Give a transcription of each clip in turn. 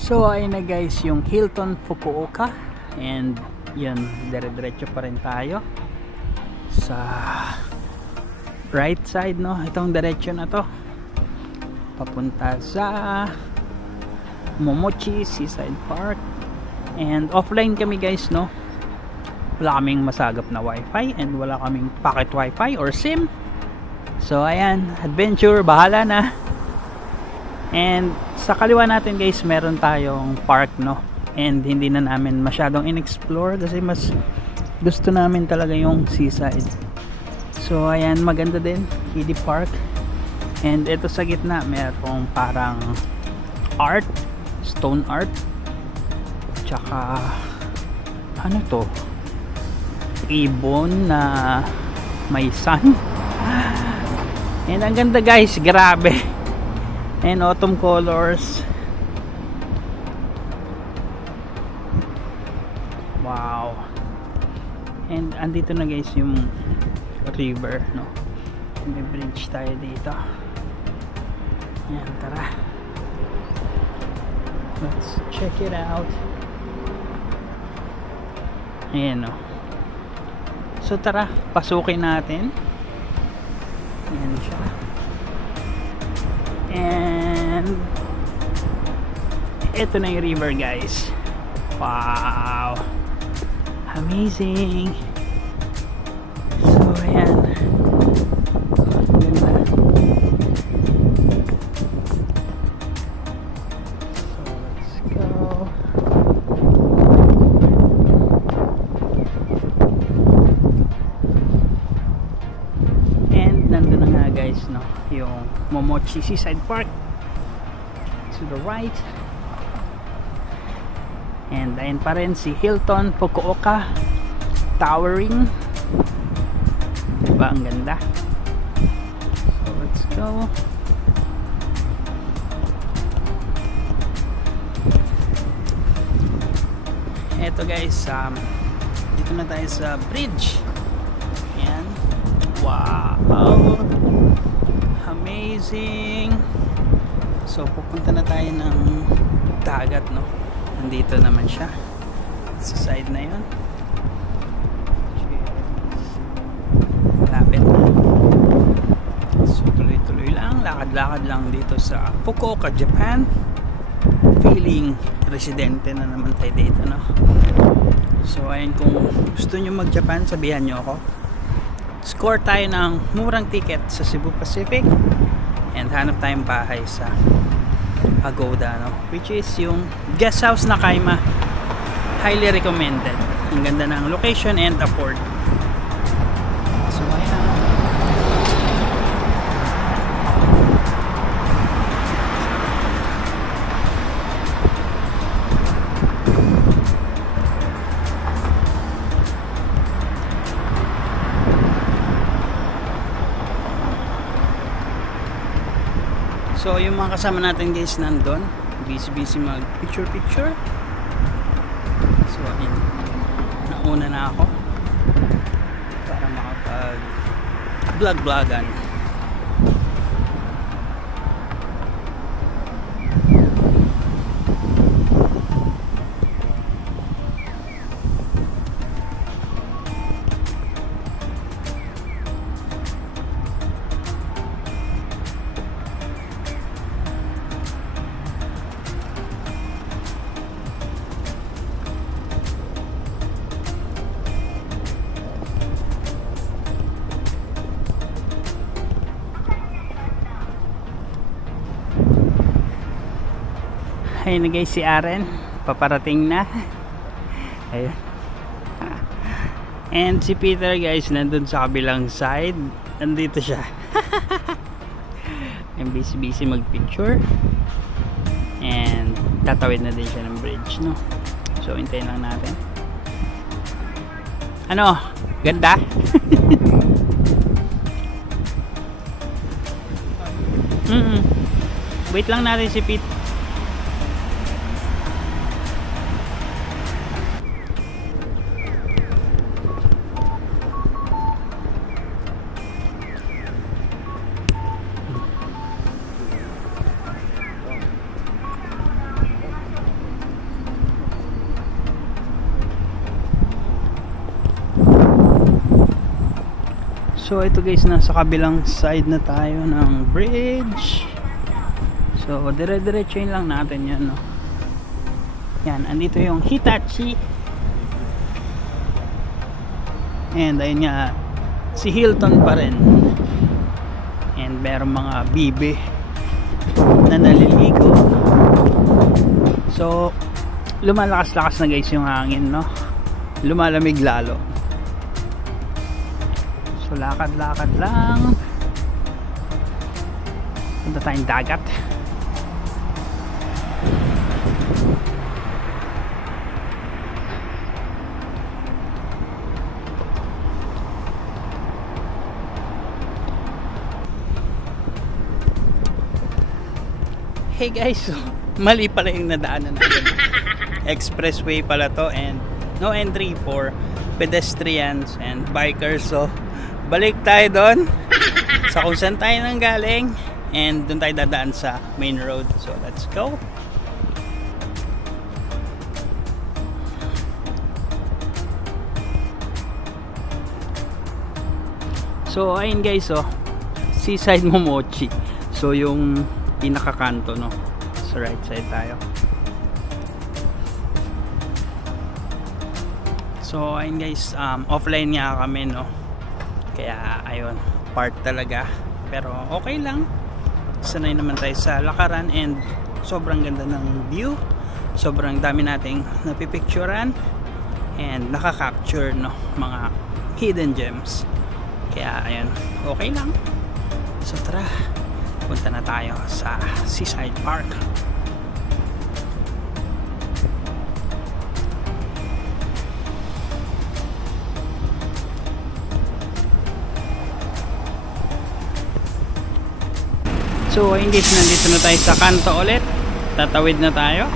So ayun na guys, yung Hilton Fukuoka, and yun, dire-diretso pa rin tayo sa right side, no? Itong diretso na to papunta sa Momochi Seaside Park. And offline kami guys, no? Wala kaming masagap na wifi and wala kaming pocket wifi or SIM. So ayan, adventure, bahala na. And sa kaliwa natin guys, meron tayong park, no? And hindi na namin masyadong in-explore kasi mas gusto namin talaga yung seaside. So ayan, maganda din, kiddie park. And ito sa gitna merong parang art, stone art, tsaka ano to, ibon na may sun. And ang ganda guys, grabe. And autumn colors. Wow. And andito na guys yung river, no? May bridge tayo dito. Ayan, tara. Let's check it out. Ayan, no? So tara, pasukin natin. Ayan siya. And ito na yung river guys. Wow, amazing. So ayan, ganda. So let's go. And nandun na nga guys, no, yung Momochi Seaside Park to the right. And ayun pa rin si Hilton Fukuoka towering, diba, ang ganda. So let's go. Eto guys, dito na tayo sa bridge. Ayan. Wow, amazing. So pupunta na tayo ng dagat, no? Nandito naman siya sa side na yun. Malapit na. So tuloy-tuloy lang, lakad-lakad lang dito sa Fukuoka, Japan. Feeling residente na naman tayo dito, no? So ayun, kung gusto nyo mag-Japan, sabihan nyo ako. Score tayo ng murang ticket sa Cebu Pacific and hanap tayong bahay sa Agoda, no? Which is yung guest house na Kaima. Highly recommended. Ang ganda ng location and afford. So ayan. So yung mga kasama natin guys nandun, busy mag picture. So ayun, nauna na ako para makapag vlog-vlogan. Ayun na guys si Aren, paparating na. Ayun. And si Peter guys nandun sa kabilang side. Nandito siya. Yung busy mag picture. And tatawid na din siya ng bridge, no? So hintayin lang natin. Ano? Ganda? Wait lang natin si Pete. So ito guys, nasa kabilang side na tayo ng bridge. So dire-diretsuin lang natin yan, no? Yan, andito yung Hitachi. And ayun nga, si Hilton pa rin. And meron mga bibe na naliligo. So lumalakas-lakas na guys yung hangin, no? Lumalamig lalo. So lakad-lakad lang. Punta tayong dagat. Hey guys, so, mali pala yung nadaanan natin. Expressway pala to, and no entry for pedestrians and bikers. So balik tayo doon sa kung saan tayo nang galing, and doon tayo dadaan sa main road. So let's go. So ayun guys, oh, Seaside Momochi. So yung pinakakanto, no, sa right side tayo. So ayun guys, offline nga kami, no, kaya ayun, part talaga, pero okay lang, sanay naman tayo sa lakaran, and sobrang ganda ng view, sobrang dami nating napipicturean and nakaka-capture, no, mga hidden gems, kaya ayun, okay lang. So tara, punta na tayo sa Seaside Park. So ayun guys, nandito na tayo sa kanto ulit. Tatawid na tayo.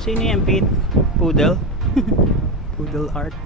Sino yan, Pete? Poodle? Poodle art.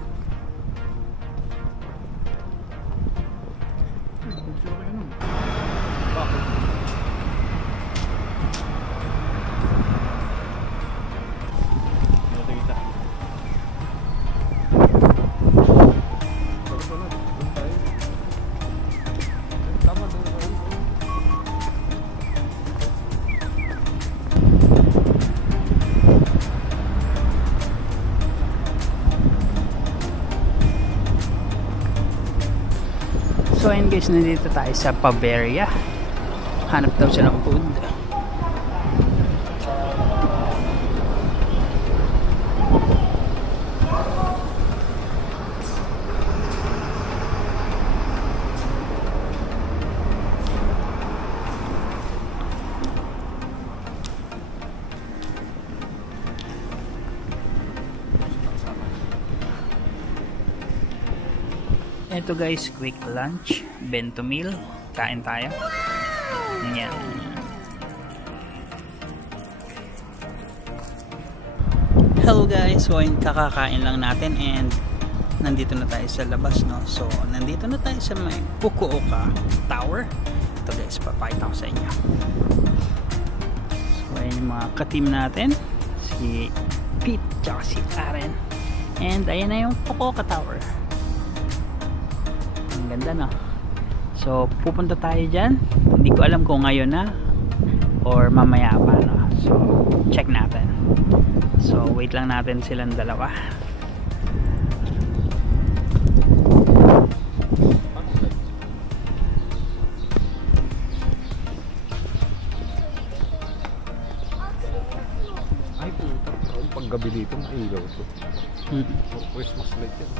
So ayun guys, nandito tayo sa Paveria. Hanap daw siya ng food. Ito guys, quick lunch, bento meal, kain tayo. Yan. Hello guys, so kakakain lang natin and nandito na tayo sa labas, no? So nandito na tayo sa may Fukuoka Tower. Ito guys, papakita ko sa inyo. So ayan yung mga ka-team natin, si Pete tsaka si Aren, and ayan na yung Fukuoka Tower. Ang ganda, no? So pupunta tayo dyan. Hindi ko alam kung ngayon na or mamaya pa, no? So check natin. So wait lang natin silang dalawa. Ay puta, paggabi dito mailaw to. Christmas light yan.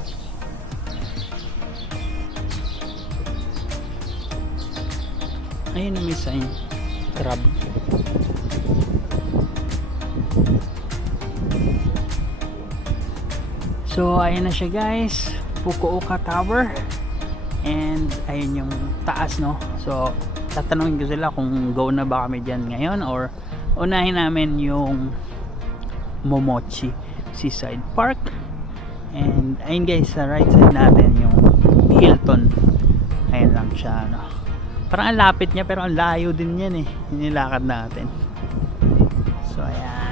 Ayun na may sign. Crab. So ayun na siya guys, Fukuoka Tower, and ayun yung taas, no? So tatanungin ko sila kung go na ba kami dyan ngayon or unahin namin yung Momochi Seaside Park. And ayun guys, sa right side natin yung Hilton. Ayun lang siya, no? Parang ang lapit niya pero ang layo din yan eh, nilakad natin. So ayan.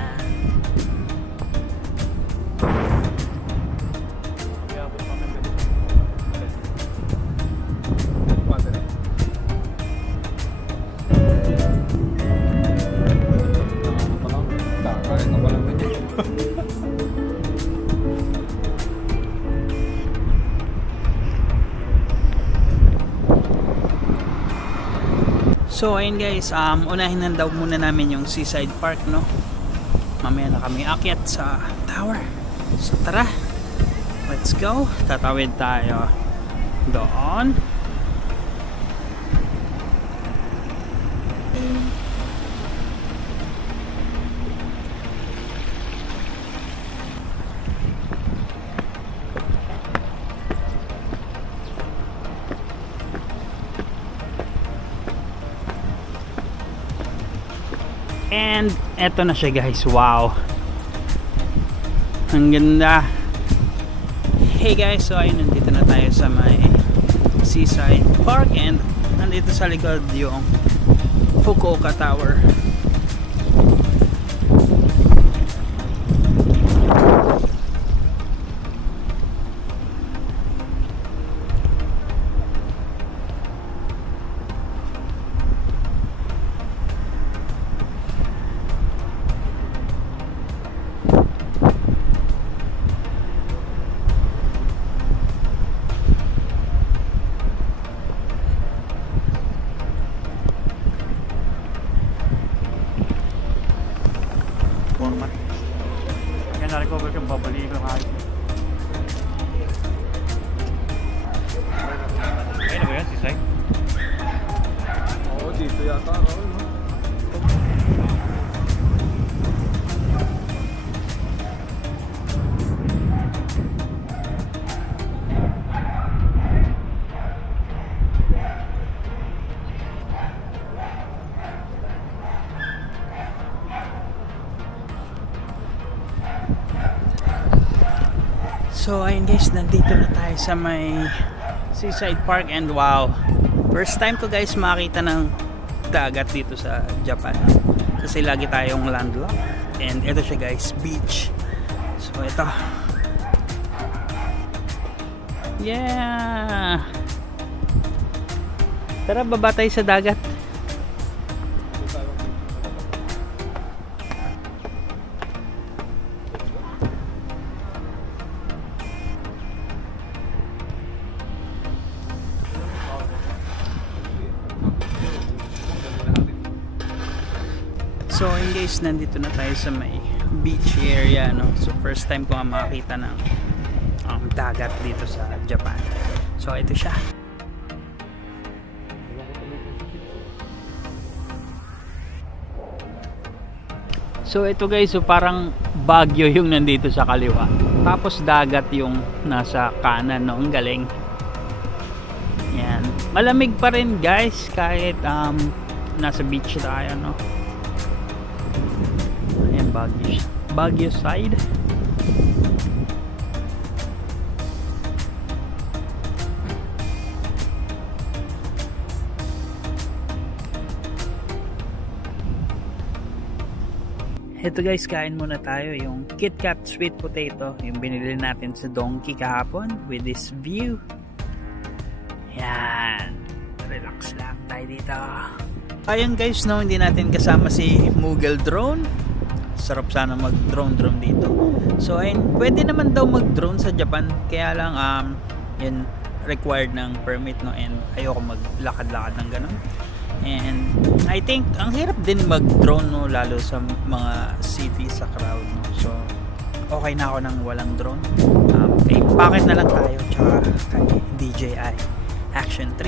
So ayun guys, unahin na daw muna namin yung Seaside Park, no? Mamaya na kami akyat sa tower. So tara, let's go. Tatawid tayo doon. And eto na siya guys, wow, ang ganda. Hey guys, so ayun, nandito na tayo sa may Seaside Park and nandito sa likod yung Fukuoka Tower. Format. Kaya na-recover kang babalik ng kahit. Ayun na ba yan, Seaside? Oo, dito yata ako, no? So ayun guys, nandito na tayo sa may Seaside Park and wow, first time ko guys makita ng dagat dito sa Japan kasi lagi tayong landlocked. And ito siya guys, beach. So ito, yeah, tara baba tayo sa dagat. So ayun guys, nandito na tayo sa may beach area, no? So first time ko nga makakita ng dagat dito sa Japan. So ito siya. So ito guys, so parang Baguio yung nandito sa kaliwa, tapos dagat yung nasa kanan, no? Ang galing. Yan, malamig pa rin guys kahit nasa beach tayo, no? Ayan, Baguio side. Ito guys, kain muna tayo yung KitKat sweet potato, yung binili natin sa Donkey kahapon with this view. Yan, relax lang tayo dito. Ayun guys, no, hindi natin kasama si Moogle Drone. Sarap sana mag drone dito. So ayun, pwede naman daw mag drone sa Japan, kaya lang yan required ng permit, no, and ayoko maglakad-lakad ng ganun. And I think ang hirap din mag-drone, no, lalo sa mga city sa crowd, no. So okay na ako nang walang drone. Kay packet na lang tayo tsaka kay DJI Action 3.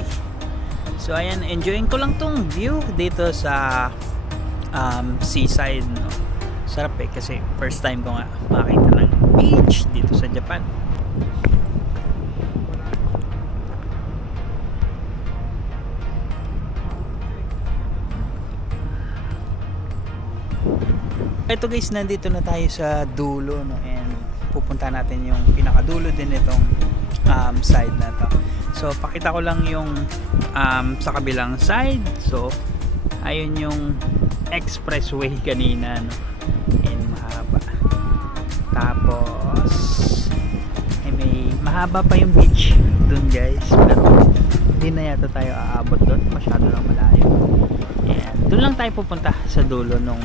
So ayan, enjoying ko lang tong view dito sa seaside, no. Sarap kasi first time ko nga makita ng beach dito sa Japan. Ito guys, nandito na tayo sa dulo, no, and pupunta natin yung pinakadulo din itong side na to. So pakita ko lang yung sa kabilang side. So ayun yung expressway kanina, no, and mahaba. Tapos may mahaba pa yung beach dun guys, pero hindi na yata tayo aabot dun, masyado lang malayo. And dun lang tayo pupunta sa dulo nung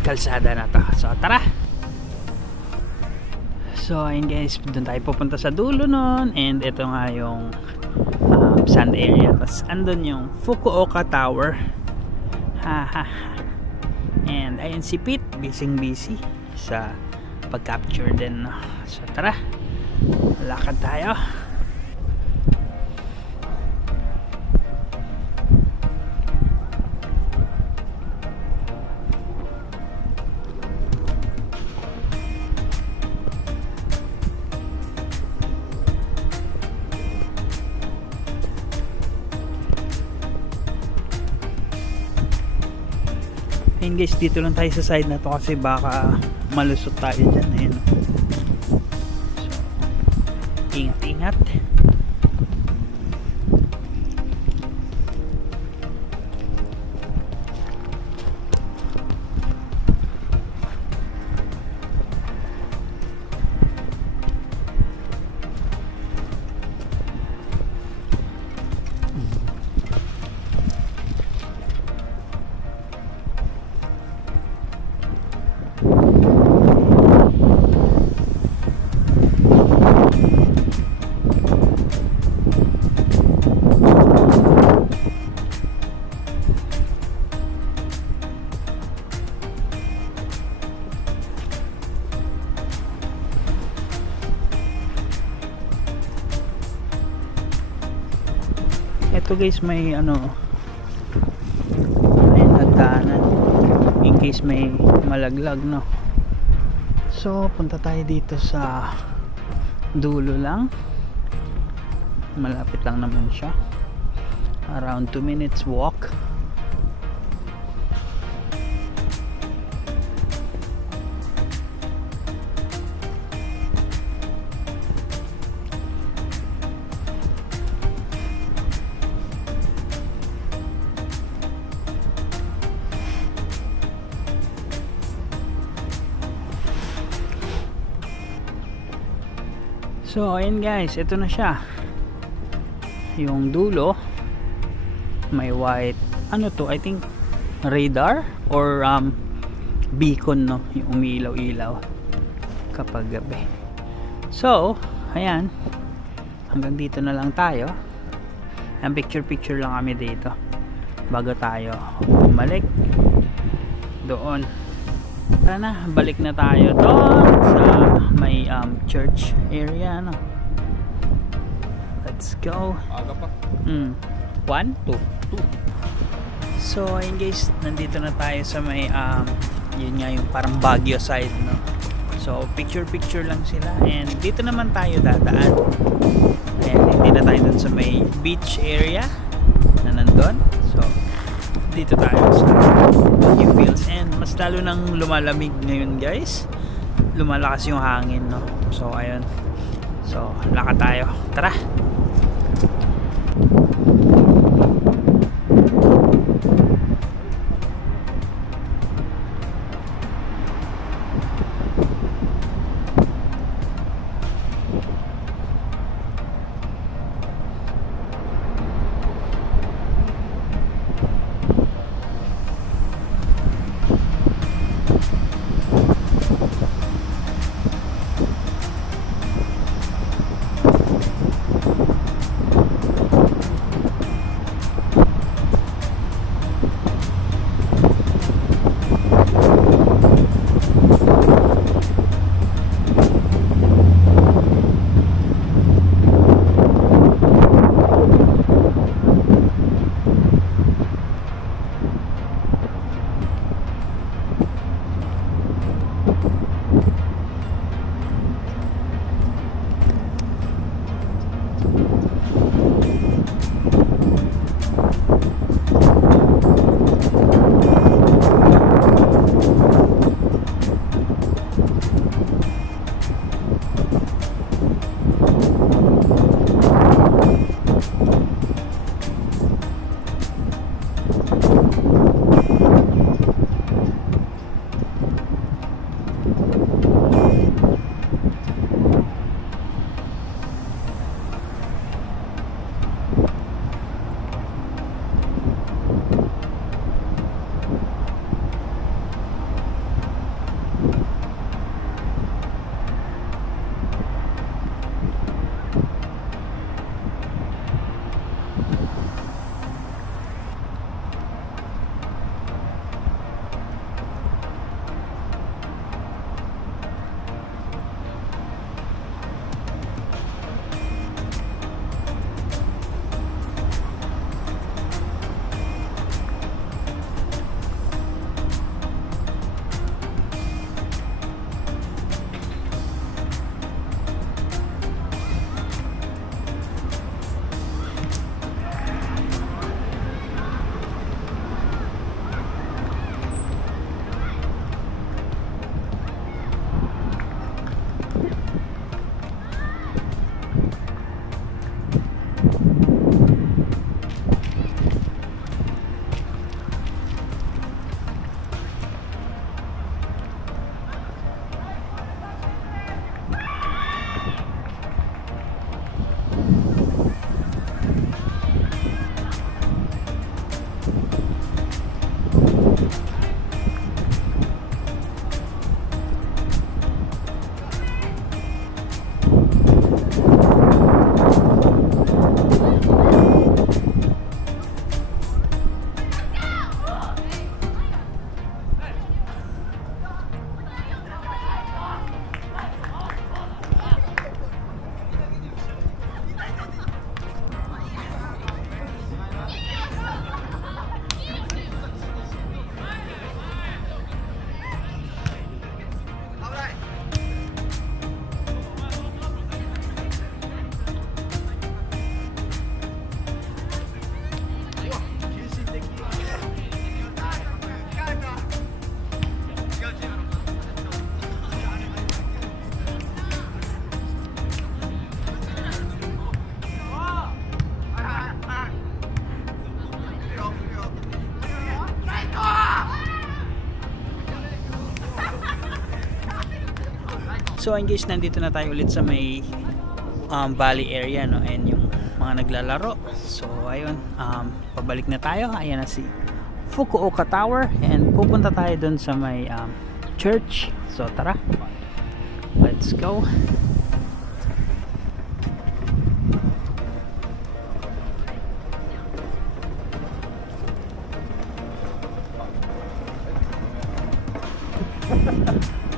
kalsada na to. So tara. So ayun guys, doon tayo pupunta sa dulo nun, and ito nga yung sand area. Tapos andun yung Fukuoka Tower. And ayun si Pete, busy sa pag-capture din, no? So tara, lakad tayo. Ayun guys, dito lang tayo sa side na to kasi baka malusot tayo dyan. Ayun. So ingat. Ito guys, may may hagdanan in case may malaglag, no. So punta tayo dito sa dulo lang, malapit lang naman siya, around 2 minutes walk. So ayun guys, ito na siya yung dulo. May white, ano to, I think radar or beacon, no, yung umiilaw-ilaw kapag gabi. So ayan, hanggang dito na lang tayo. Ang picture lang kami dito bago tayo bumalik doon. Tara na, balik na tayo doon sa may church area, no. Let's go. Aga pa. 1, 2. So ayun guys, nandito na tayo sa may yun nga yung parang Baguio side, no. So picture lang sila, and dito naman tayo dadaan. And hindi na tayo dun sa may beach area na nandun. So dito tayo sa Baguio Fields, and mas lalo nang lumalamig ngayon guys, lumalakas yung hangin, no? So ayun, so lakad tayo, tara. So ayun guys, nandito na tayo ulit sa may valley area, no, and yung mga naglalaro. So ayun, pabalik na tayo. Ayan na si Fukuoka Tower, and pupunta tayo dun sa may church. So tara, let's go.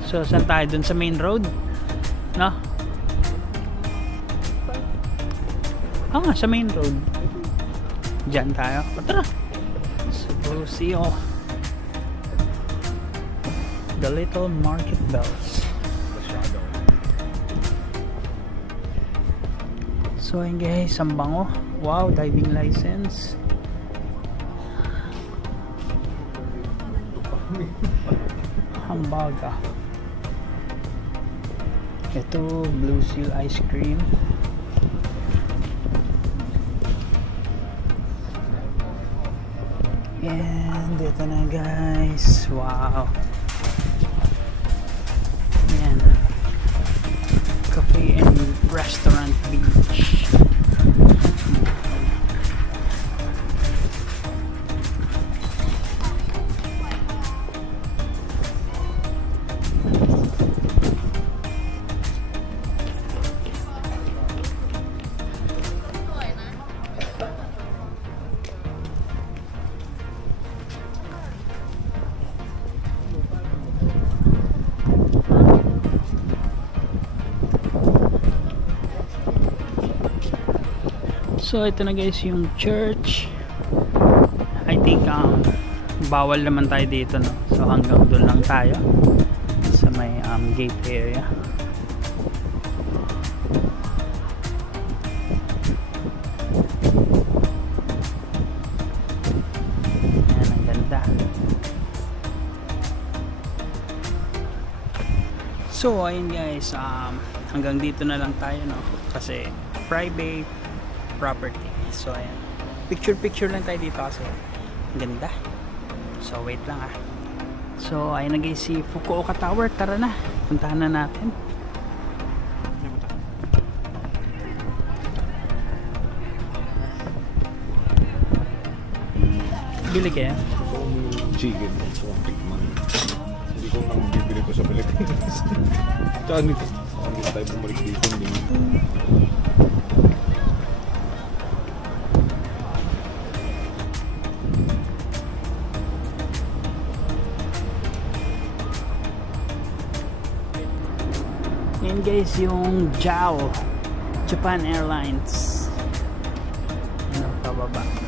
So saan tayo? Dun sa main road, no? Sa main road. Diyan tayo. Tara. So see you. The Little Market Bells. So ayun guys, ang bango. Wow, diving license. Hambaga. Ito, Blue Seal ice cream. And ito na guys. Wow. Ayan. Cafe and Restaurant Beach. So ito na guys yung church. I think bawal naman tayo dito, no? So hanggang doon lang tayo sa may gate area. Ayan, ang ganda. So ayun guys, hanggang dito na lang tayo, no? Kasi private property. So ayan, picture lang tayo dito kasi ganda. So wait lang So ayun na guys, si Fukuoka Tower. Tara na, puntahan na natin. Bili kaya? Chicken. Hindi ko nang bibili ko sa Pilipinas. Tsaka nito tayo bumalik dito. Yan guys yung JAL, Japan Airlines. Ano, pababa.